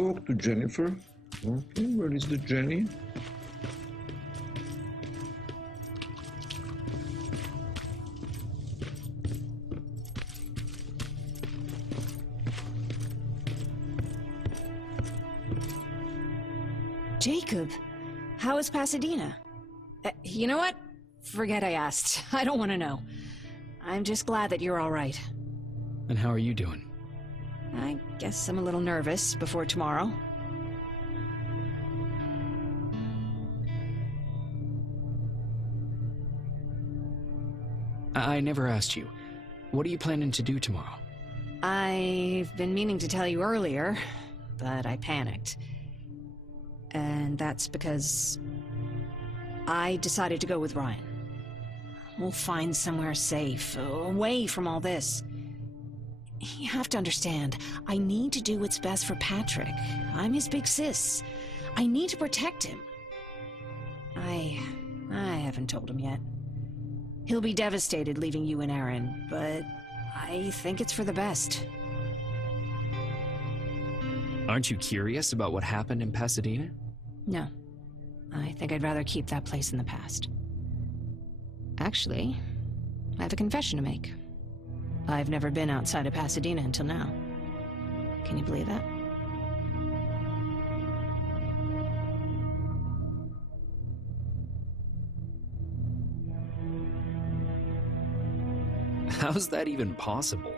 talk to Jennifer. Okay, where is the Jenny? Jacob, how is Pasadena? You know what? Forget I asked. I don't want to know. I'm just glad that you're all right. And how are you doing? I guess I'm a little nervous before tomorrow. I never asked you. What are you planning to do tomorrow? I've been meaning to tell you earlier, but I panicked. And that's because I decided to go with Ryan. We'll find somewhere safe, away from all this. You have to understand, I need to do what's best for Patrick. I'm his big sis. I need to protect him. I haven't told him yet. He'll be devastated leaving you and Aaron, but I think it's for the best. Aren't you curious about what happened in Pasadena? No. I think I'd rather keep that place in the past. Actually, I have a confession to make. I've never been outside of Pasadena until now. Can you believe that? How's that even possible?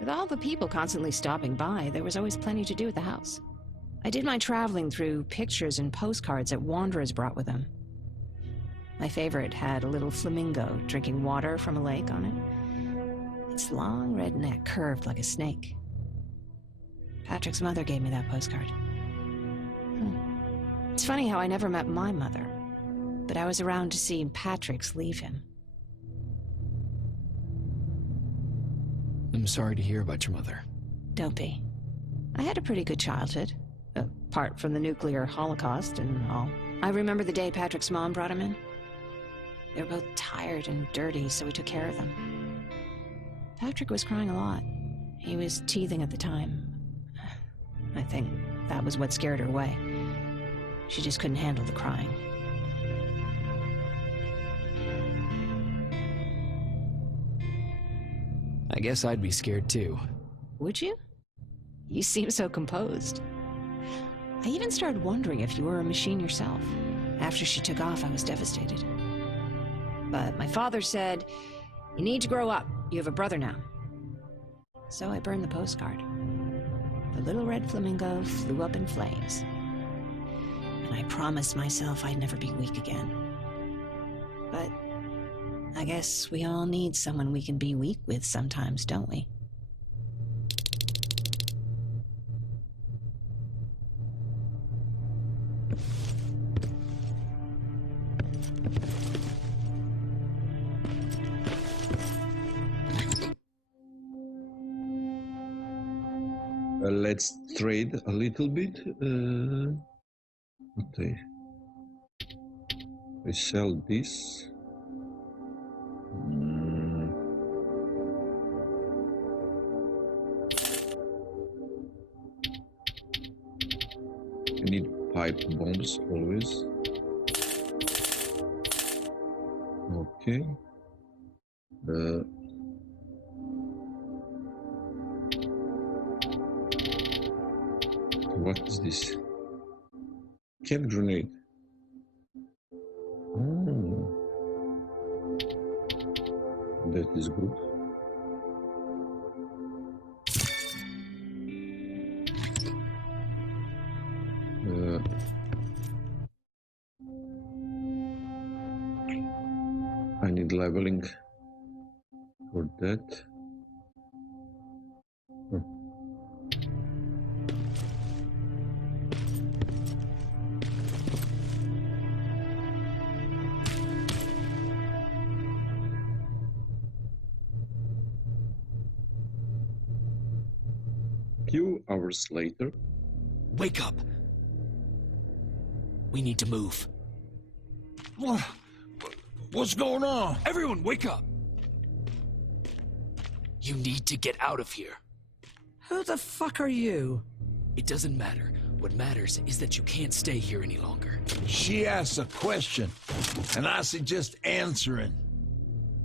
With all the people constantly stopping by, there was always plenty to do at the house. I did my traveling through pictures and postcards that wanderers brought with them. My favorite had a little flamingo drinking water from a lake on it. Its long red neck curved like a snake. Patrick's mother gave me that postcard. It's funny how I never met my mother, but I was around to see Patrick's leave him. I'm sorry to hear about your mother. Don't be. I had a pretty good childhood, apart from the nuclear holocaust and all. I remember the day Patrick's mom brought him in. They were both tired and dirty, so we took care of them. Patrick was crying a lot. He was teething at the time. I think that was what scared her away. She just couldn't handle the crying. I guess I'd be scared too. Would you? You seem so composed. I even started wondering if you were a machine yourself. After she took off, I was devastated. But my father said, "You need to grow up. You have a brother now." So I burned the postcard. The little red flamingo flew up in flames. And I promised myself I'd never be weak again. But I guess we all need someone we can be weak with sometimes, don't we? Let's trade a little bit. Okay. We sell this. We need pipe bombs always. Okay. What is this? Can grenade. Oh, that is good. I need leveling for that. Few hours later. Wake up! We need to move. What's going on? Everyone, wake up! You need to get out of here. Who the fuck are you? It doesn't matter. What matters is that you can't stay here any longer. She asks a question, and I suggest answering.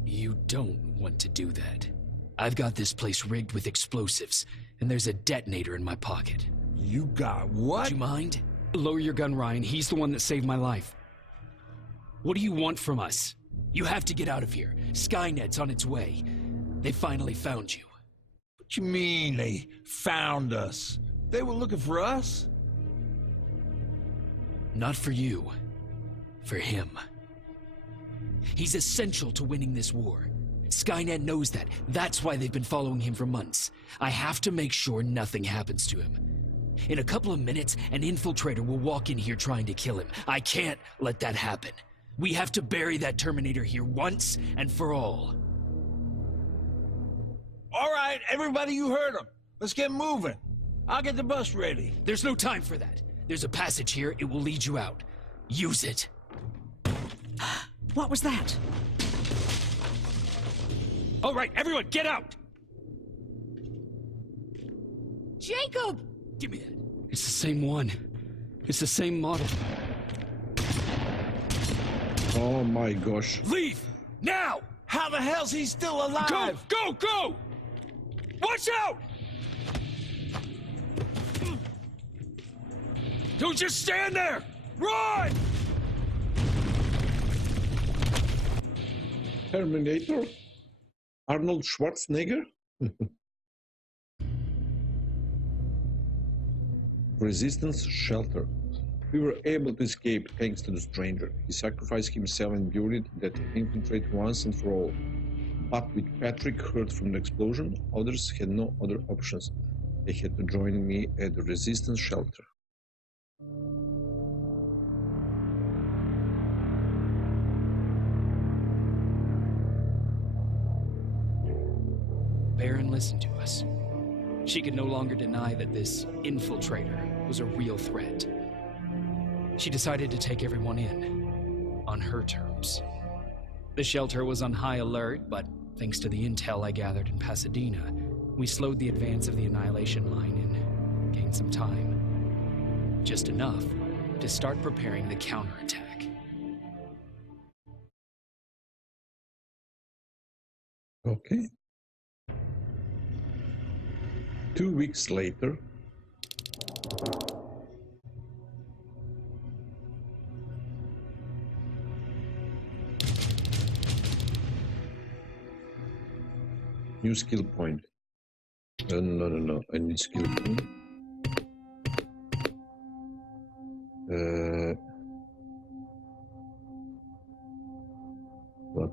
You don't want to do that. I've got this place rigged with explosives, and there's a detonator in my pocket. You got what? Do you mind? Lower your gun, Ryan. He's the one that saved my life. What do you want from us? You have to get out of here. Skynet's on its way. They finally found you. What you mean they found us? They were looking for us? Not for you. For him. He's essential to winning this war. Skynet knows that. That's why they've been following him for months. I have to make sure nothing happens to him. In a couple of minutes, an infiltrator will walk in here trying to kill him. I can't let that happen. We have to bury that Terminator here once and for all. All right, everybody, you heard him. Let's get moving. I'll get the bus ready. There's no time for that. There's a passage here. It will lead you out. Use it. What was that? All right, everyone, get out! Jacob! Give me that. It's the same one. It's the same model. Oh my gosh. Leave! Now! How the hell's he still alive? Go! Go! Go! Watch out! Don't just stand there! Run! Terminator? Arnold Schwarzenegger? Resistance shelter. We were able to escape thanks to the stranger. He sacrificed himself and buried that infiltrate once and for all. But with Patrick hurt from the explosion, others had no other options. They had to join me at the resistance shelter. Baron listened to us. She could no longer deny that this infiltrator was a real threat. She decided to take everyone in, on her terms. The shelter was on high alert, but thanks to the intel I gathered in Pasadena, we slowed the advance of the Annihilation Line and gained some time. Just enough to start preparing the counterattack. Okay. 2 weeks later, new skill point. No. I need skill point. What?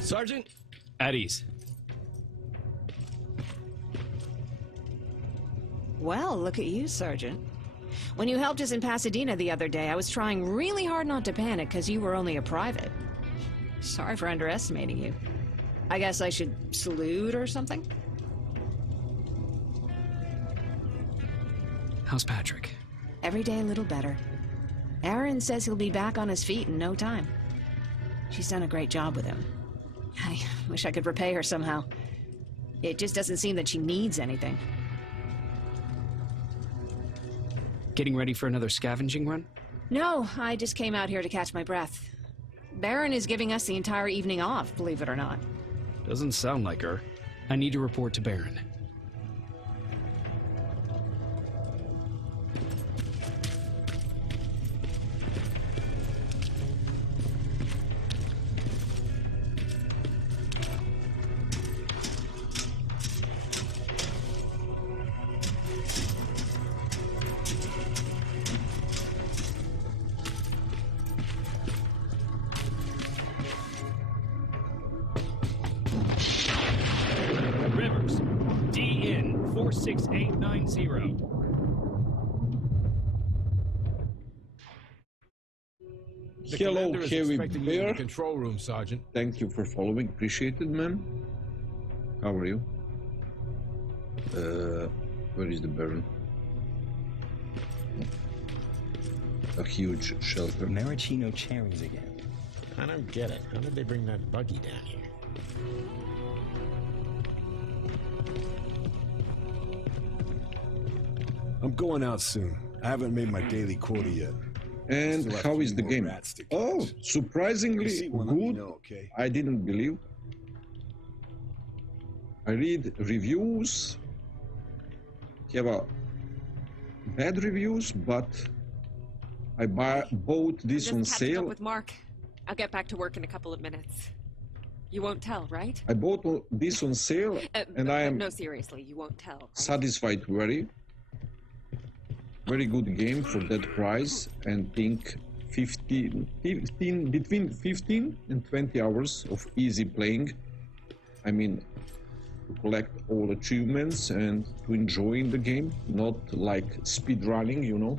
Sergeant? At ease. Well, look at you, Sergeant. When you helped us in Pasadena the other day, I was trying really hard not to panic because you were only a private. Sorry for underestimating you. I guess I should salute or something? How's Patrick? Every day a little better. Aaron says he'll be back on his feet in no time. She's done a great job with him. I wish I could repay her somehow. It just doesn't seem that she needs anything. Getting ready for another scavenging run? No, I just came out here to catch my breath. Baron is giving us the entire evening off, believe it or not. Doesn't sound like her. I need to report to Baron. 46890. Hello, commander is Heavy expecting you in the Bear. control room, Sergeant. Thank you for following. Appreciate it, man. How are you? Where is the Baron? A huge shelter. Maraschino cherries again. I don't get it. How did they bring that buggy down here? I'm going out soon. I haven't made my daily quota yet. And Still have how three is the more game? rats to Oh, catch. You surprisingly see one, let me good. know, okay? I didn't believe. I read reviews. Have a bad reviews, but I bought this I'm on just catching up sale. with Mark. I'll get back to work in a couple of minutes. You won't tell, right? I bought this on sale, and I am No, seriously, you won't tell. Right? satisfied. Very good game for that price, and think 15 between 15 and 20 hours of easy playing. I mean, to collect all achievements and to enjoy the game, not like speed running, you know.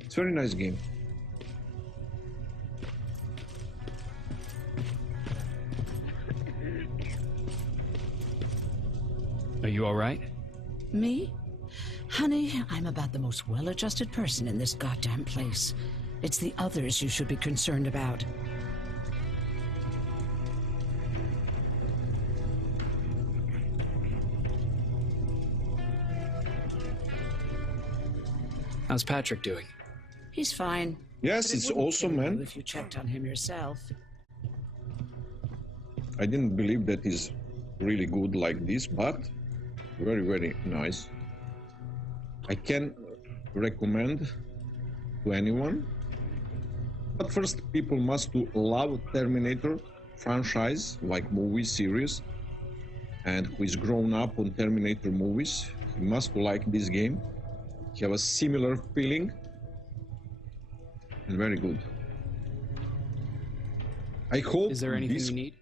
It's a very nice game. Are you all right? Me? Honey, I'm about the most well-adjusted person in this goddamn place. It's the others you should be concerned about. How's Patrick doing? He's fine. Yes, But it it's wouldn't awesome, kill you man. if you checked on him yourself. I didn't believe that is really good like this, but very, very nice. I can recommend to anyone. But first, people must to love Terminator franchise, like movie series, and who is grown up on Terminator movies. He must like this game. Have a similar feeling, and very good. I hope Is there anything this you need?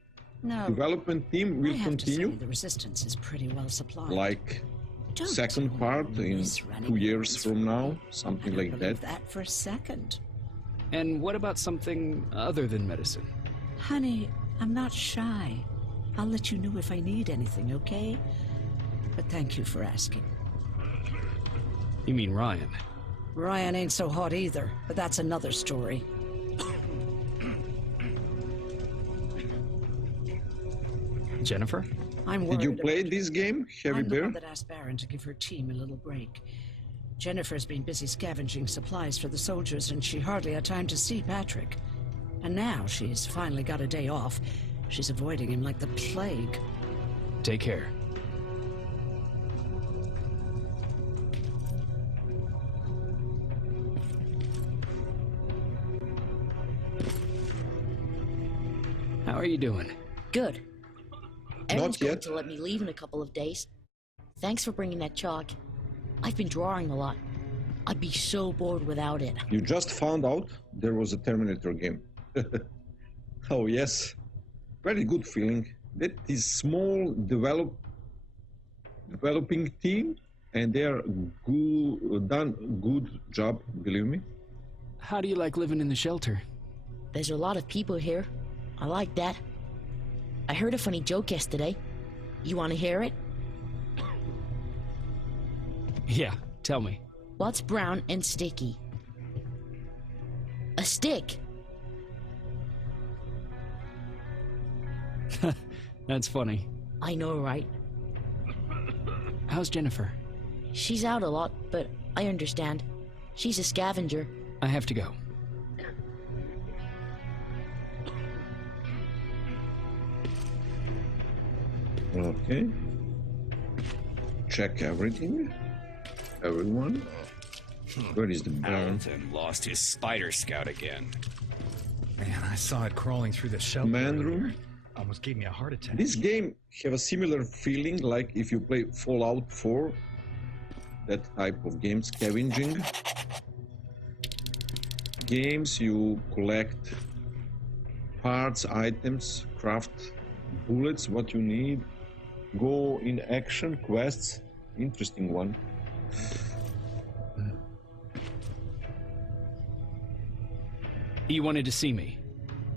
No, development team will I have to say continue, the resistance is pretty well supplied. like Don't second you part in miss running 2 years errands from for now, me? something I like don't that. believe that for a second. And what about something other than medicine? Honey, I'm not shy. I'll let you know if I need anything, okay? But thank you for asking. You mean Ryan? Ryan ain't so hot either, but that's another story. Jennifer? I'm Did you worried play about this game, Heavy I'm the Bear? one that asked Baron to give her team a little break. Jennifer's been busy scavenging supplies for the soldiers, and she hardly had time to see Patrick. And now she's finally got a day off. She's avoiding him like the plague. Take care. How are you doing? Good. Aaron's going yet. to let me leave in a couple of days. Thanks for bringing that chalk. I've been drawing a lot. I'd be so bored without it. You just found out there was a Terminator game. Oh yes, very good feeling. That is small developing team, and they are done good job. Believe me. How do you like living in the shelter? There's a lot of people here. I like that. I heard a funny joke yesterday. You want to hear it? Yeah, tell me. What's brown and sticky? A stick. That's funny. I know, right? How's Jennifer? She's out a lot, but I understand. She's a scavenger. I have to go. Okay. Check everything. Everyone. Where is the Baron? Alton lost his spider scout again. Man, I saw it crawling through the shelter. Command room. Almost gave me a heart attack. This game have a similar feeling like if you play Fallout 4, that type of game, scavenging games. You collect parts, items, craft bullets, what you need, go in action quests. interesting one. You wanted to see me.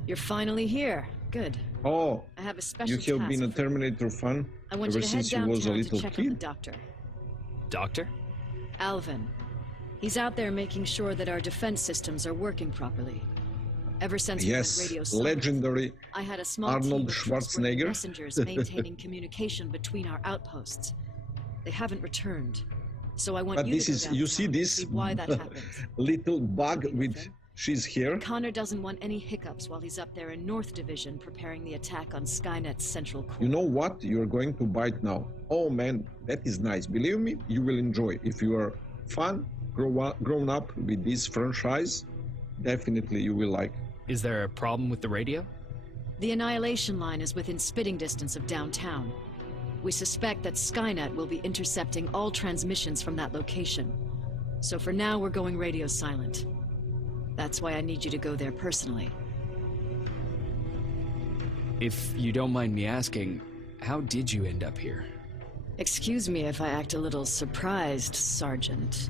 You're finally here. Good. Oh, I have a special you have task been a for you. Terminator fan I want ever you to head since you was a downtown to little check on the kid? doctor. Doctor? Alvin. He's out there making sure that our defense systems are working properly. Ever since we went Yes, radio silent, legendary I had a small Arnold team of trustworthy Schwarzenegger. messengers maintaining communication between our outposts. They haven't returned, so I want But you this to go is, you see downtown and this see why that happened. little bug with she's here. Connor doesn't want any hiccups while he's up there in North Division preparing the attack on Skynet's central core. You know what? You're going to bite now. Oh man, that is nice. Believe me, you will enjoy. If you are grown up with this franchise, definitely you will like. Is there a problem with the radio? The Annihilation Line is within spitting distance of downtown. We suspect that Skynet will be intercepting all transmissions from that location. So for now, we're going radio silent. That's why I need you to go there personally. If you don't mind me asking, how did you end up here? Excuse me if I act a little surprised, Sergeant.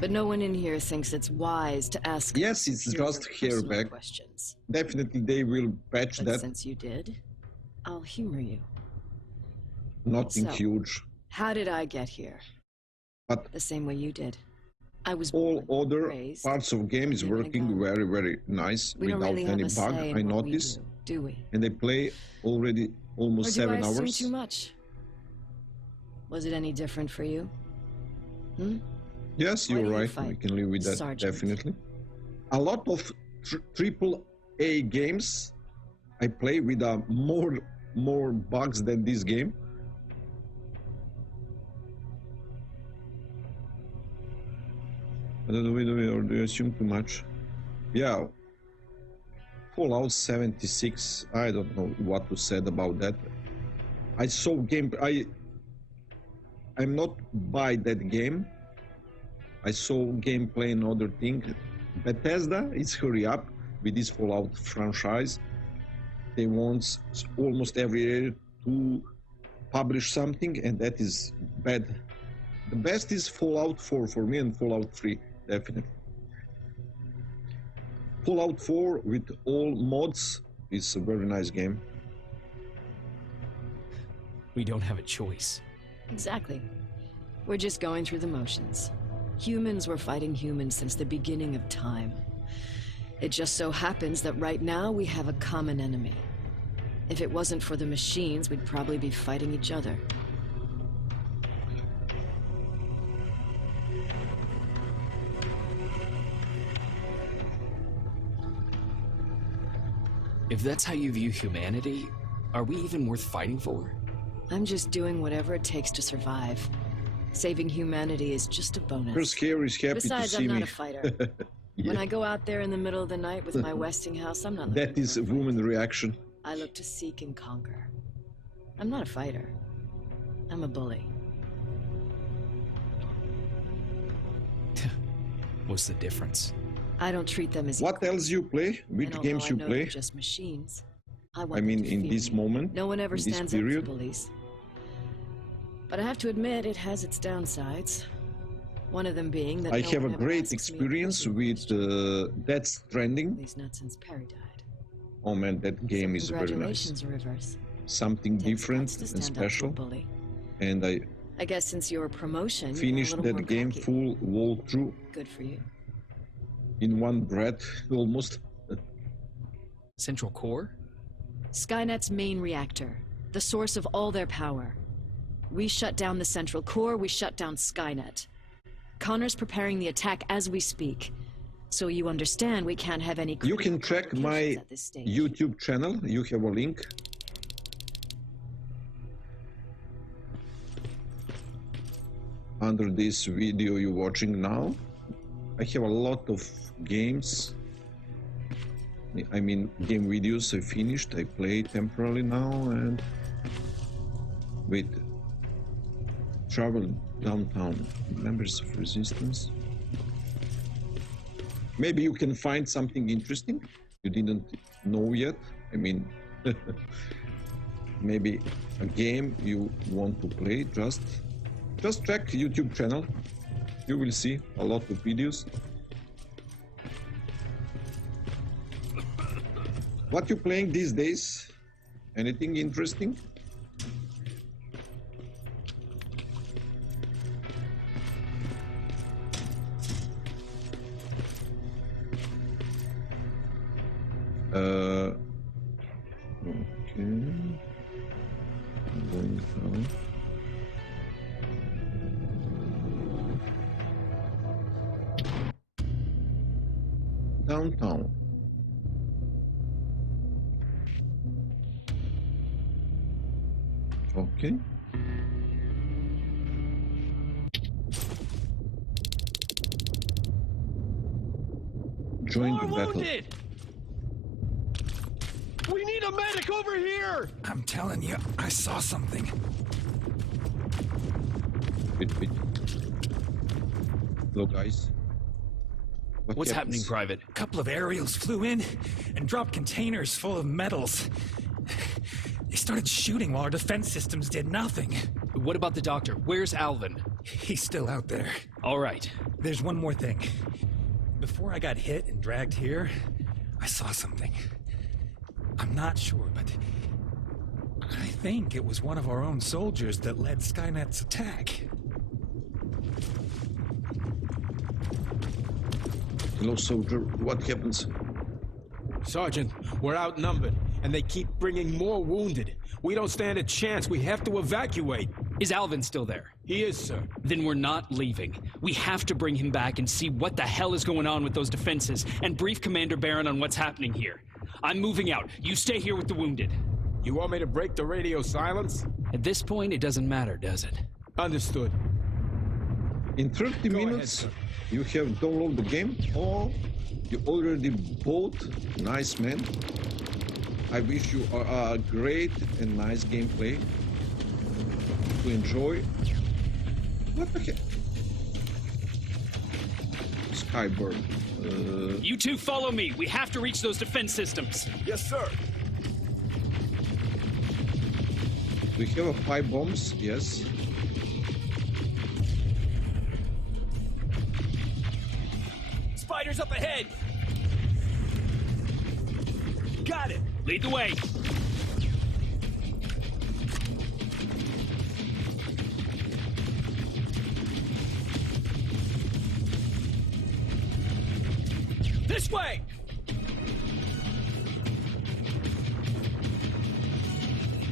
But no one in here thinks it's wise to ask. Yes, it's just hair personal back. questions. Definitely they will patch But that. since you did, I'll humor you. Nothing So, huge. How did I get here? But The same way you did. I was all born, other raised, parts of game is given a working gun. very, very nice We don't without really have any a bug. say I in what we noticed. do we? And they play already almost Or do 7 I assume hours. too much? Was it any different for you? Yes, Why you're do you right. fight, We can live with that, Sergeant? definitely. A lot of triple A games I play with more bugs than this game. I don't know, or do you assume too much? Yeah. Fallout 76, I don't know what to say about that. I saw game, I'm not by that game. I saw gameplay and other thing. Bethesda is hurry up with this Fallout franchise. They want almost every year to publish something, and that is bad. The best is Fallout 4 for me and Fallout 3, definitely. Fallout 4 with all mods is a very nice game. We don't have a choice. Exactly. We're just going through the motions. Humans were fighting humans since the beginning of time. It just so happens that right now we have a common enemy. If it wasn't for the machines, we'd probably be fighting each other. If that's how you view humanity, are we even worth fighting for? I'm just doing whatever it takes to survive. Saving humanity is just a bonus. Chris Care is happy Besides, to see I'm not me. a fighter. When I go out there in the middle of the night with my Westinghouse, I'm not looking That is for a a fight. woman reaction. I look to seek and conquer. I'm not a fighter. I'm a bully. What's the difference? I don't treat them as What else you play? Which and games although you I know play? they're just machines. I want I them mean, to in fear this me. moment, No one ever in this stands up period. for bullies. But I have to admit, it has its downsides. One of them being that I no have a one ever great asks me a experience personal with question. Death Stranding. At least not since Perry died. Oh man, that game is very nice. Congratulations, Rivers. Something Takes different guts to and stand up to a special. bully. And I I guess since your promotion, you're a finished little more that game cocky. full walkthrough Good for you. in one breath, almost. Central Core? Skynet's main reactor, the source of all their power. We shut down the central core, we shut down Skynet. Connor's preparing the attack as we speak. So you understand we can't have any You can critical check my complications at this stage. YouTube channel. You have a link. Under this video you're watching now. I have a lot of games. I mean, game videos I finished. I play temporarily now and wait. Travel downtown. Members of Resistance. Maybe you can find something interesting you didn't know yet. I mean, maybe a game you want to play just Just check YouTube channel. You will see a lot of videos. What you playing these days? Anything interesting? Okay. I'm going down. Downtown. Okay. Join the battle. Wounded! We need a medic over here! I'm telling you, I saw something. Wait. Hello, guys. What's happening, Private? A couple of aerials flew in and dropped containers full of metals. They started shooting while our defense systems did nothing. What about the doctor? Where's Alvin? He's still out there. All right. There's one more thing. Before I got hit and dragged here, I saw something. I'm not sure, but I think it was one of our own soldiers that led Skynet's attack. Hello, soldier. What happens? Sergeant, we're outnumbered, and they keep bringing more wounded. We don't stand a chance. We have to evacuate. Is Alvin still there? He is, sir. Then we're not leaving. We have to bring him back and see what the hell is going on with those defenses and brief Commander Barron on what's happening here. I'm moving out. You stay here with the wounded. You want me to break the radio silence? At this point, it doesn't matter, does it? Understood. In 30 minutes, you have downloaded the game, or you already bought. Nice, man. I wish you a great and nice gameplay to enjoy. What the heck? Skybird. You two follow me. We have to reach those defense systems. Yes, sir. We have 5 bombs, yes. Spiders up ahead. Got it. Lead the way. This way.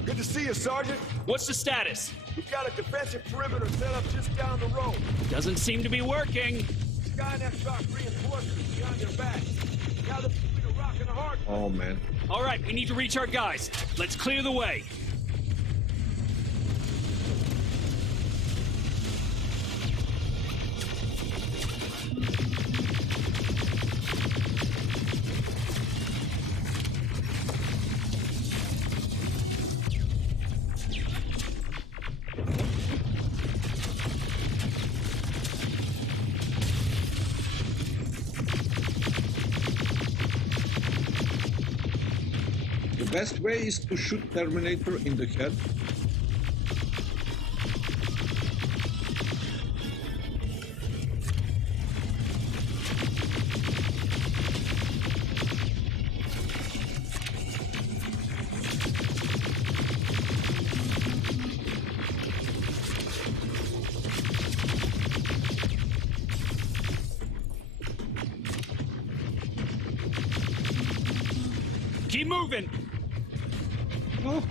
Good to see you, Sergeant. What's the status? We've got a defensive perimeter set up just down the road. Doesn't seem to be working. Skynet dropped reinforcements behind their backs. Now they're between a rock and a hard. Oh, man. All right, we need to reach our guys. Let's clear the way. The best way is to shoot Terminator in the head. Keep moving. Oh,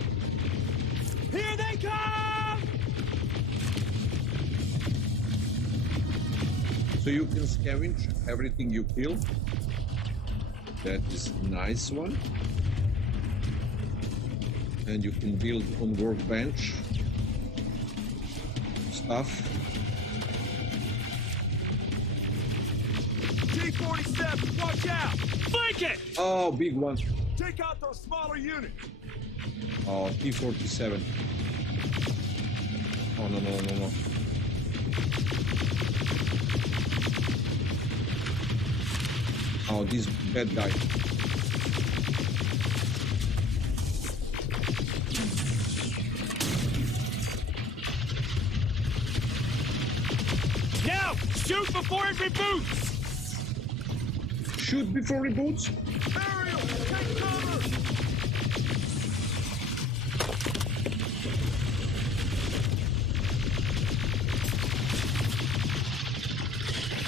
Here they come! so you can scavenge everything you kill. That is a nice one. And you can build on workbench stuff. T-47, watch out! Flank it! Oh, big one. Take out those smaller units. Oh, T-47. Oh, no. Oh, this bad guy. Shoot before it reboots! Shoot before reboots. Ariel, take cover!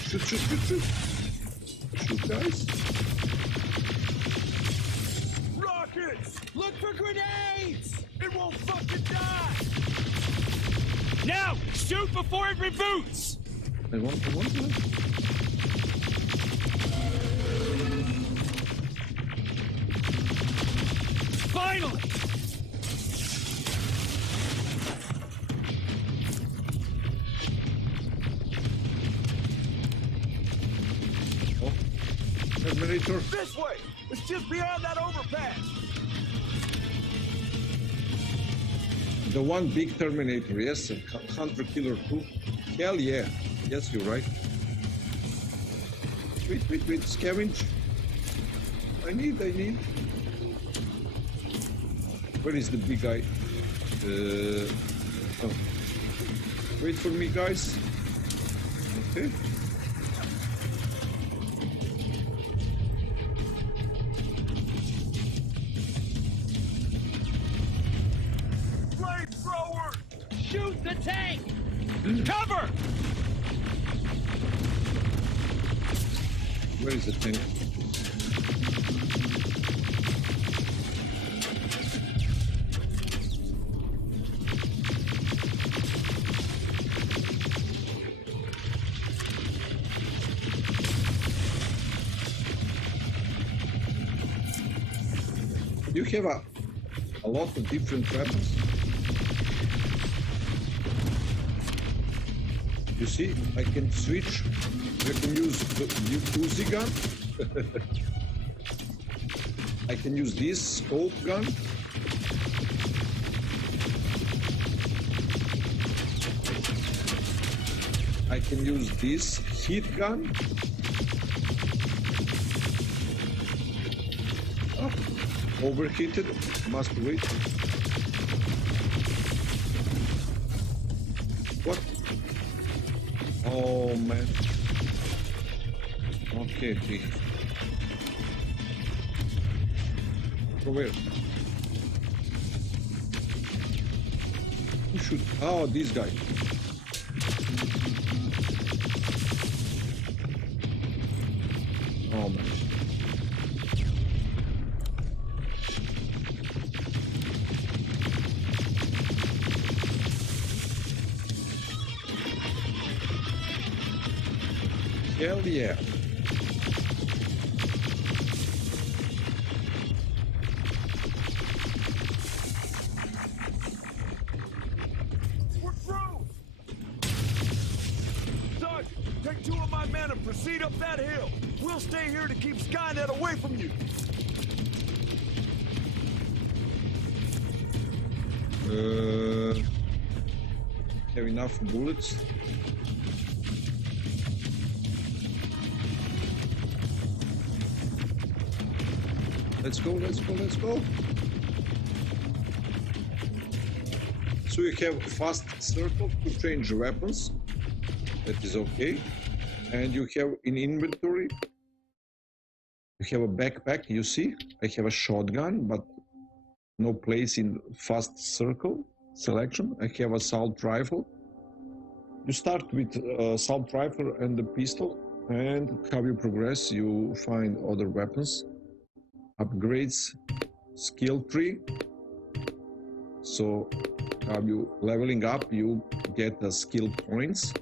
Shoot, shoot, shoot, shoot. Shoot, guys. Rockets! Look for grenades! It won't fucking die! Now! Shoot before it reboots! I want. Finally! Oh, Terminator. This way! It's just beyond that overpass! The one big Terminator, yes, Hunter Killer 2. Hell yeah. Yes, you're right. Wait, scavenge. I need. Where is the big guy? Oh. Wait for me, guys. Okay. Flamethrower! Shoot the tank! Cover! Where is the tank? You have a lot of different weapons. You see, I can switch. I can use the Uzi gun. I can use this scope gun. I can use this heat gun. Oh, overheated. Must wait. What? Oh man. Okay. From where? Who should? Oh, this guy. Oh man. Hell yeah. We're through! Sergeant, take 2 of my men and proceed up that hill. We'll stay here to keep Skynet away from you. Have enough bullets? Let's go. So you have fast circle to change weapons. That is okay. And you have in inventory, you have a backpack, you see? I have a shotgun, but no place in fast circle selection. I have assault rifle. You start with assault rifle and the pistol, and how you progress, you find other weapons. Upgrades, skill tree. So how you leveling up, you get the skill points.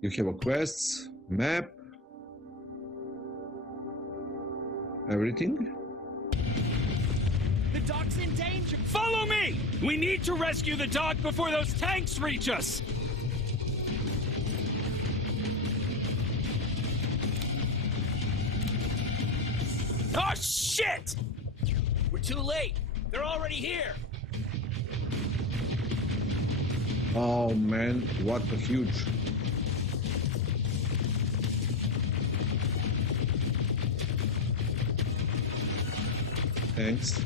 You have a quests, map, everything. The dock's in danger. Follow me! We need to rescue the dock before those tanks reach us. Oh, shit! We're too late. They're already here. Oh man, what a huge. Thanks.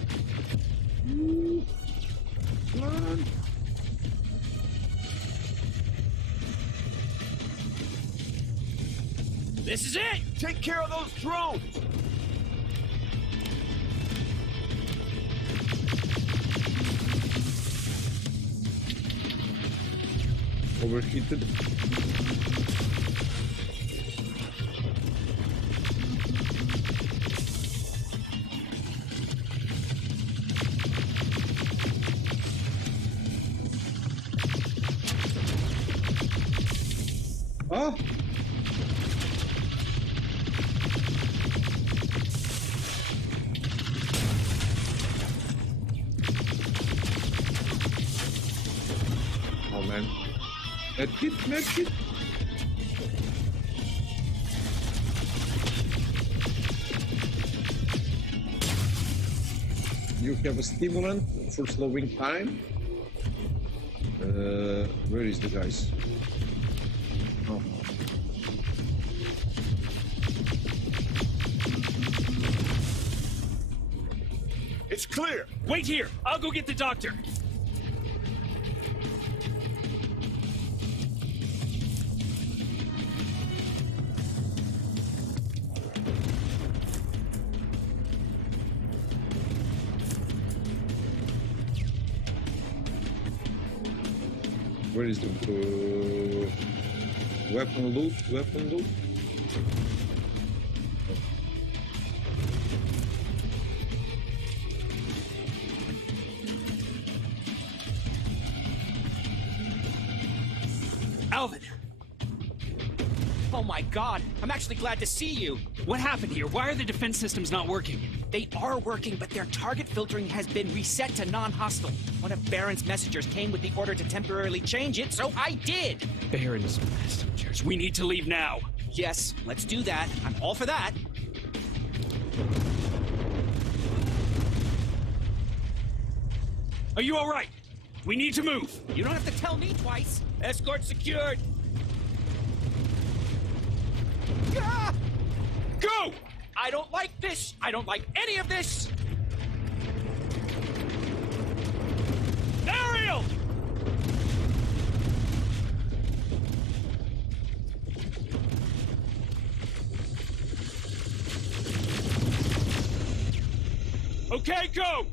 Run. This is it! Take care of those drones! Overheated. Ah! Oh man. Medkit. You have a stimulant for slowing time. Where is the guys? Oh. It's clear! Wait here! I'll go get the doctor! Where is the weapon loot? Weapon loot? Alvin! Oh my god, I'm actually glad to see you! What happened here? Why are the defense systems not working? They are working, but their target filtering has been reset to non-hostile. One of Baron's messengers came with the order to temporarily change it, so I did! Baron's messengers. We need to leave now. Yes, let's do that. I'm all for that. Are you alright? We need to move. You don't have to tell me twice. Escort secured! Ah! Go! I don't like this! I don't like any of this! Ariel! Okay, go!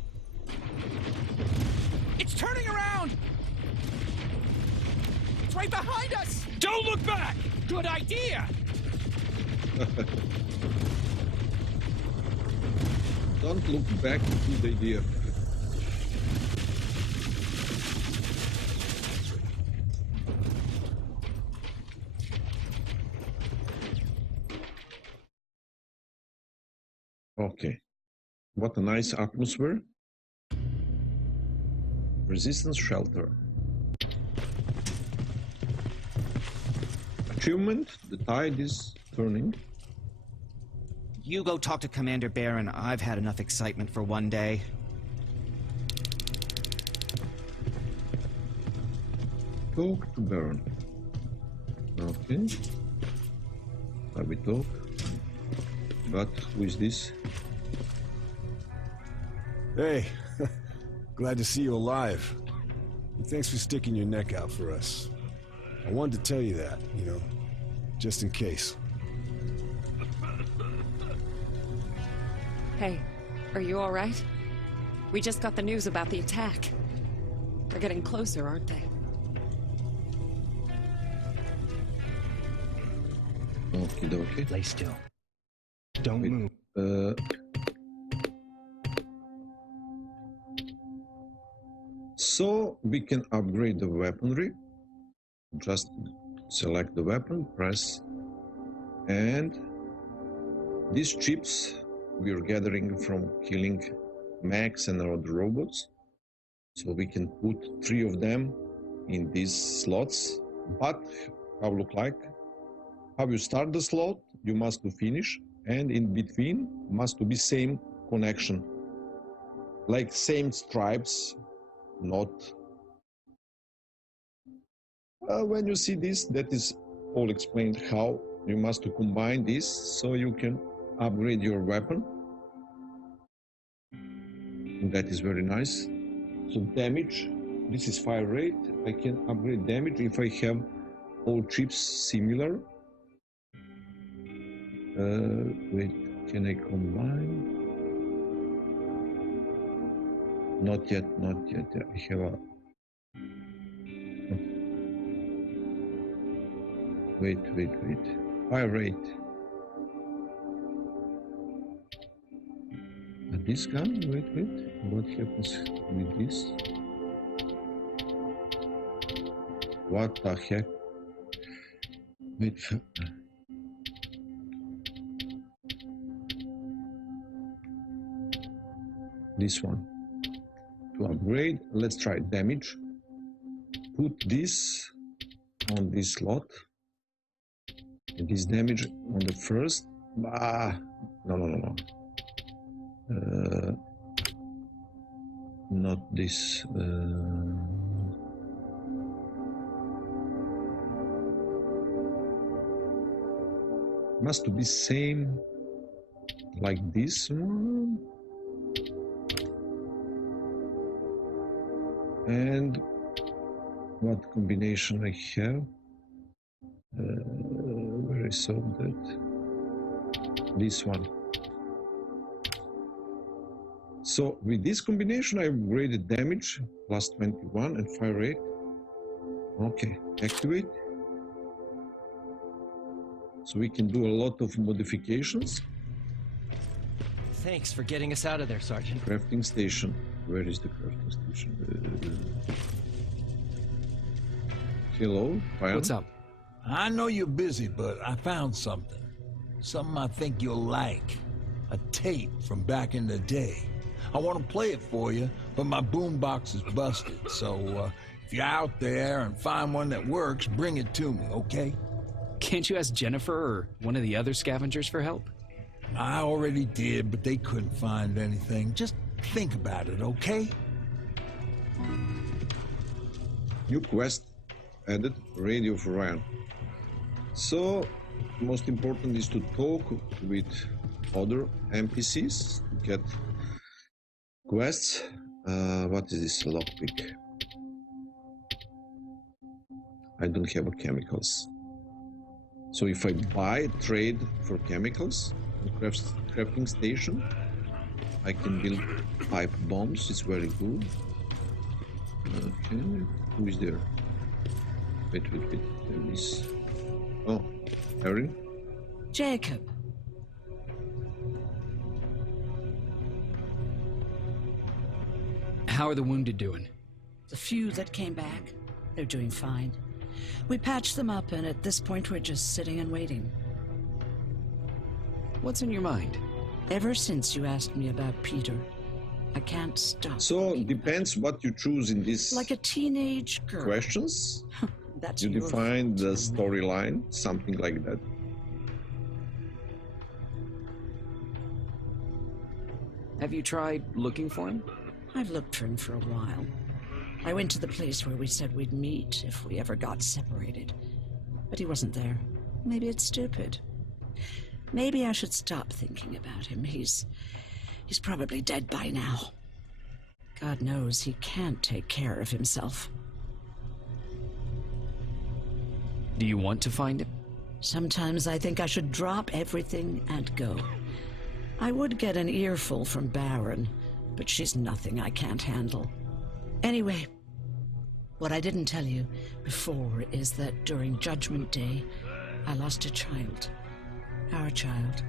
It's turning around! It's right behind us! Don't look back! Good idea! Don't look back, good idea. Okay. What a nice atmosphere. Resistance shelter. Achievement, the tide is turning. You go talk to Commander Baron. I've had enough excitement for one day. Talk to Baron. Okay. I will talk. But who is this? Hey, glad to see you alive. And thanks for sticking your neck out for us. I wanted to tell you that, you know, just in case. Hey, are you all right? We just got the news about the attack. They're getting closer, aren't they? Okie dokie. Lay still. Don't Wait, move. So we can upgrade the weaponry. Just select the weapon, press, and these chips we are gathering from killing mechs and other robots. So we can put 3 of them in these slots. But how look like? How you start the slot, you must to finish, and in between must to be same connection, like same stripes, not. When you see this, that is all explained how you must to combine this so you can upgrade your weapon. That is very nice. So damage, this is fire rate. I can upgrade damage if I have all chips similar. Wait, can I combine? Not yet, not yet. I have a... Wait. Fire rate. This gun? Wait. What happens with this? What the heck? Wait. This one. To upgrade, let's try damage. Put this on this slot. And this damage on the first. No. Not this. Must be same like this one. And what combination I have? Where I saw that? This one. So with this combination, I upgraded damage plus 21 and fire rate. Okay, activate. So we can do a lot of modifications. Thanks for getting us out of there, Sergeant. Crafting station. Where is the crafting station? Hello, Ryan. What's up? I know you're busy, but I found something. Something I think you'll like. A tape from back in the day. I want to play it for you, but my boombox is busted. So if you're out there and find one that works, bring it to me, okay? Can't you ask Jennifer or one of the other scavengers for help? I already did, but they couldn't find anything. Just think about it, okay? New quest added, radio for Ryan. So most important is to talk with other NPCs to get quests. What is this lockpick? I don't have chemicals. So if I buy trade for chemicals on crafting station, I can build pipe bombs. It's very good. Okay, who is there? Wait. There is. Oh, Erin. Jacob. How are the wounded doing? The few that came back, they're doing fine. We patched them up, and at this point we're just sitting and waiting. What's in your mind? Ever since you asked me about Peter, I can't stop. So depends what you choose in this. Like a teenage girl. Questions. That's you your define the fault. storyline, something like that. Have you tried looking for him? I've looked for him for a while. I went to the place where we said we'd meet if we ever got separated. But he wasn't there. Maybe it's stupid. Maybe I should stop thinking about him. He's probably dead by now. God knows he can't take care of himself. Do you want to find him? Sometimes I think I should drop everything and go. I would get an earful from Baron, but she's nothing I can't handle. Anyway, what I didn't tell you before is that during Judgment Day, I lost a child. Our child.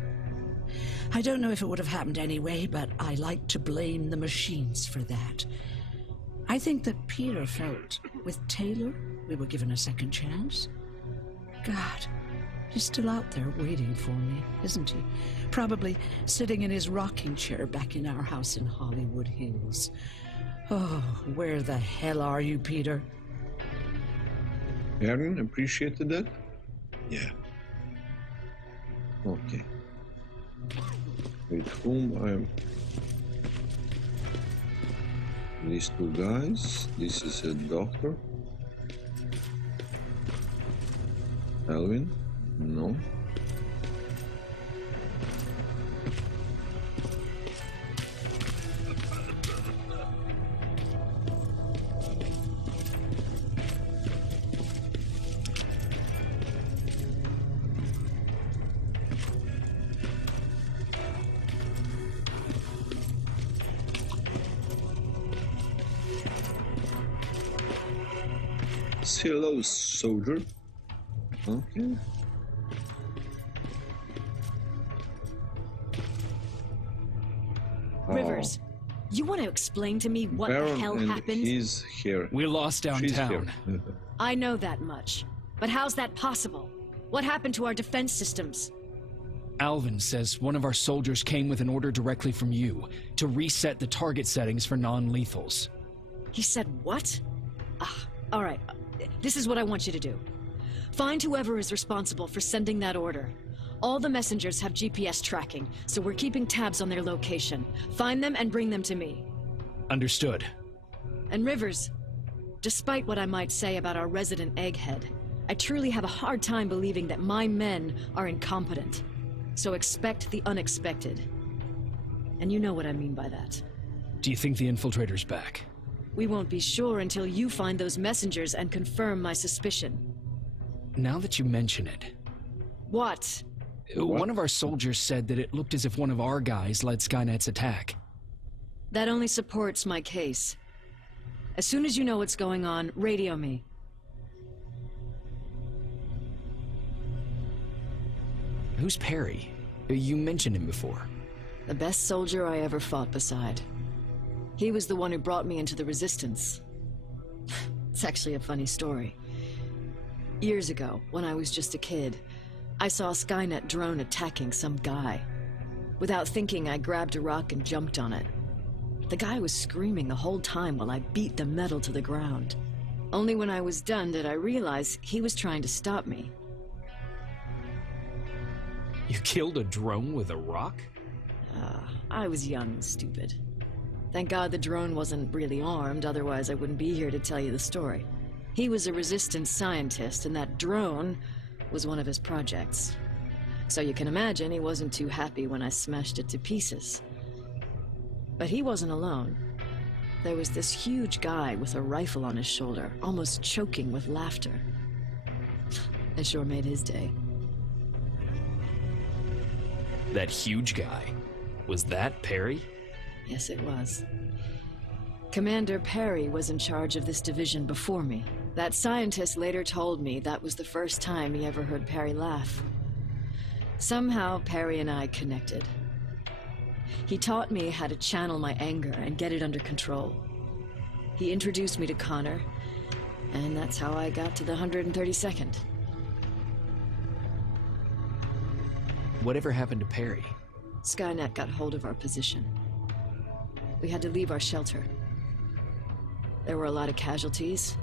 I don't know if it would have happened anyway, but I like to blame the machines for that. I think that Peter felt with Taylor we were given a second chance. God, he's still out there waiting for me, isn't he? Probably sitting in his rocking chair back in our house in Hollywood Hills. Oh, where the hell are you, Peter? Erin appreciated that? Yeah. Okay. With whom I'm... These two guys. This is a doctor. Alvin? No. Yes, hello, soldier. Okay. Rivers, you want to explain to me what Baron the hell and happened? He's here. We lost She's downtown. here. I know that much. But how's that possible? What happened to our defense systems? Alvin says one of our soldiers came with an order directly from you to reset the target settings for non-lethals. He said what? All right. This is what I want you to do. Find whoever is responsible for sending that order. All the messengers have GPS tracking, so we're keeping tabs on their location. Find them and bring them to me. Understood. And Rivers, despite what I might say about our resident egghead, I truly have a hard time believing that my men are incompetent. So expect the unexpected. And you know what I mean by that. Do you think the infiltrator's back? We won't be sure until you find those messengers and confirm my suspicion. Now that you mention it... What? One of our soldiers said that it looked as if one of our guys led Skynet's attack. That only supports my case. As soon as you know what's going on, radio me. Who's Perry? You mentioned him before. The best soldier I ever fought beside. He was the one who brought me into the Resistance. It's actually a funny story. Years ago, when I was just a kid, I saw a Skynet drone attacking some guy. Without thinking, I grabbed a rock and jumped on it. The guy was screaming the whole time while I beat the metal to the ground. Only when I was done did I realize he was trying to stop me. You killed a drone with a rock? I was young and stupid. Thank God the drone wasn't really armed, otherwise I wouldn't be here to tell you the story. He was a resistance scientist, and that drone was one of his projects. So you can imagine he wasn't too happy when I smashed it to pieces. But he wasn't alone. There was this huge guy with a rifle on his shoulder, almost choking with laughter. I sure made his day. That huge guy. Was that Perry? Yes, it was. Commander Perry was in charge of this division before me. That scientist later told me that was the first time he ever heard Perry laugh. Somehow, Perry and I connected. He taught me how to channel my anger and get it under control. He introduced me to Connor, and that's how I got to the 132nd. Whatever happened to Perry? Skynet got hold of our position. We had to leave our shelter. There were a lot of casualties,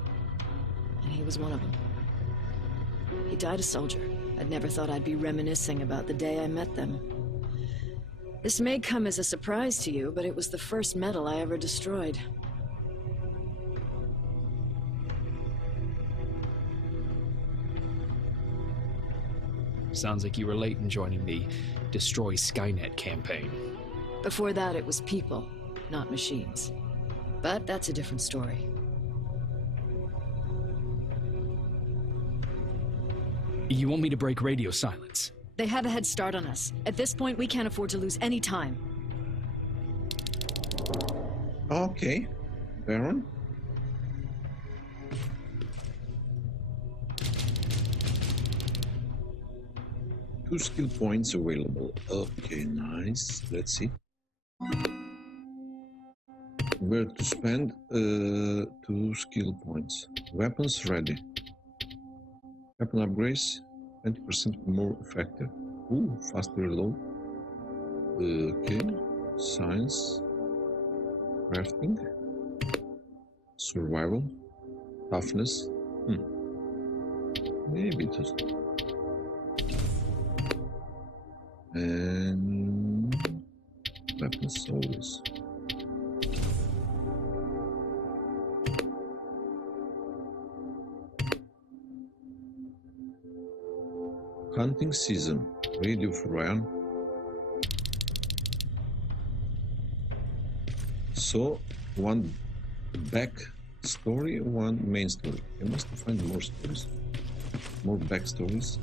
and he was one of them. He died a soldier. I'd never thought I'd be reminiscing about the day I met them. This may come as a surprise to you, but it was the first metal I ever destroyed. Sounds like you were late in joining the Destroy Skynet campaign. Before that, it was people, not machines. But that's a different story. You want me to break radio silence? They have a head start on us. At this point, we can't afford to lose any time. Okay, Baron. Two skill points available. Okay, nice. Let's see. Where to spend 2 skill points. Weapons ready. Weapon upgrades 20% more effective. Ooh, faster reload. Okay. Science. Crafting. Survival. Toughness. Maybe just. And weapon souls. Hunting season. Radio for Ryan. So, one back story, one main story. I must find more stories, more backstories.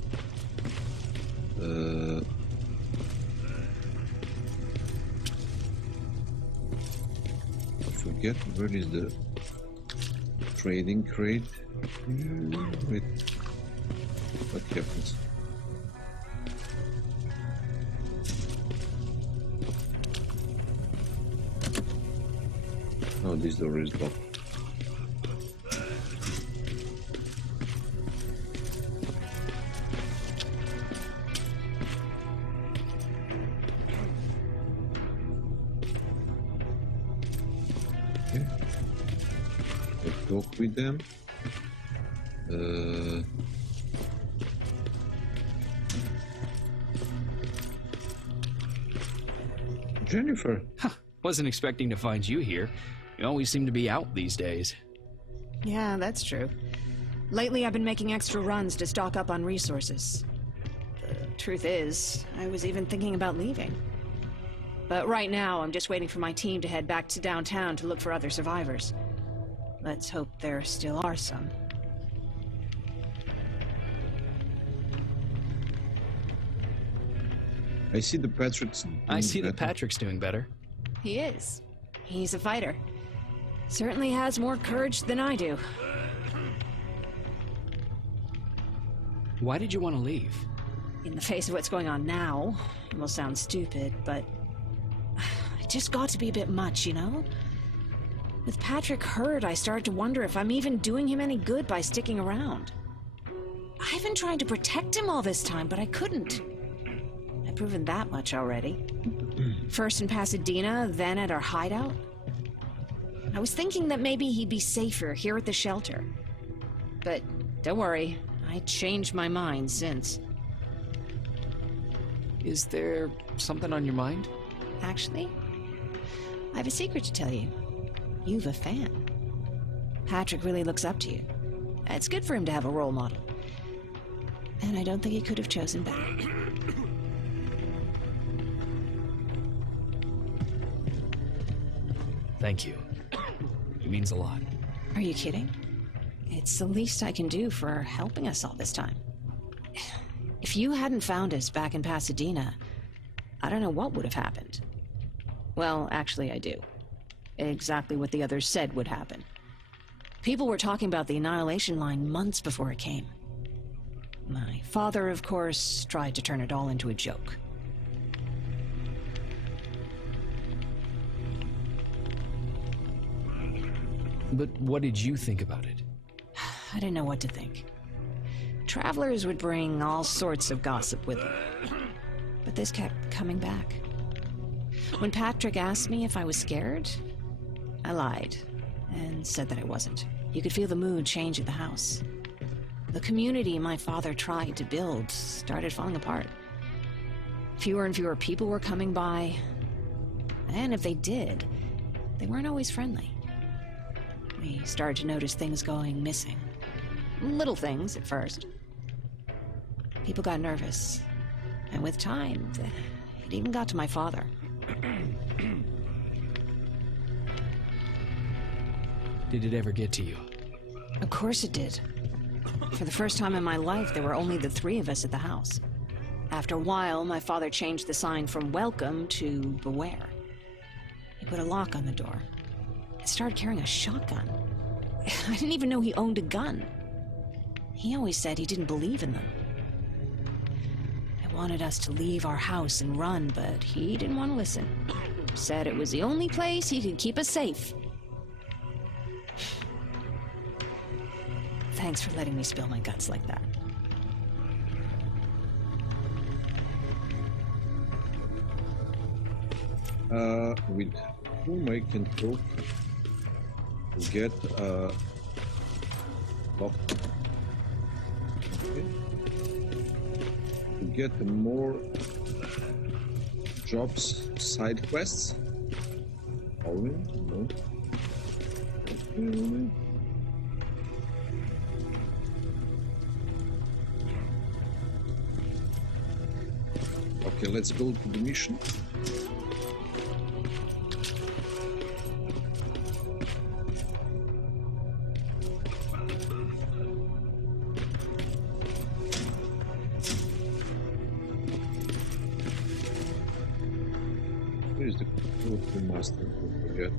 I forget where is the trading crate. Wait. What happens? Oh, this door is locked. Okay. Let's talk with them. Jennifer. Huh. Wasn't expecting to find you here. You always seem to be out these days. Yeah, that's true. Lately, I've been making extra runs to stock up on resources. The truth is, I was even thinking about leaving. But right now, I'm just waiting for my team to head back to downtown to look for other survivors. Let's hope there still are some. I see the Patrick's. I see that Patrick's doing better. He is. He's a fighter. Certainly has more courage than I do. Why did you want to leave? In the face of what's going on now, it will sound stupid, but it just got to be a bit much, you know? With Patrick hurt, I started to wonder if I'm even doing him any good by sticking around. I've been trying to protect him all this time, but I couldn't. I've proven that much already. First in Pasadena, then at our hideout. I was thinking that maybe he'd be safer here at the shelter. But don't worry, I changed my mind since. Is there something on your mind? Actually, I have a secret to tell you. You've a fan. Patrick really looks up to you. It's good for him to have a role model. And I don't think he could have chosen better. Thank you. It means a lot. Are you kidding? It's the least I can do for helping us all this time. If you hadn't found us back in Pasadena, I don't know what would have happened. Well, actually, I do. Exactly what the others said would happen. People were talking about the Annihilation Line months before it came. My father, of course, tried to turn it all into a joke. But what did you think about it? I didn't know what to think. Travelers would bring all sorts of gossip with them. But this kept coming back. When Patrick asked me if I was scared, I lied and said that I wasn't. You could feel the mood change at the house. The community my father tried to build started falling apart. Fewer and fewer people were coming by, and if they did, they weren't always friendly. We started to notice things going missing. Little things at first. People got nervous, and with time, it even got to my father. Did it ever get to you? Of course it did. For the first time in my life, there were only the three of us at the house. After a while, my father changed the sign from welcome to beware. He put a lock on the door and started carrying a shotgun. I didn't even know he owned a gun. He always said he didn't believe in them. I wanted us to leave our house and run, but he didn't want to listen. Said it was the only place he could keep us safe. Thanks for letting me spill my guts like that. With whom I can talk to get lock. Okay. To get more jobs, side quests. Alvin? No. Okay. Okay, let's go to the mission. Where is the master? Don't forget.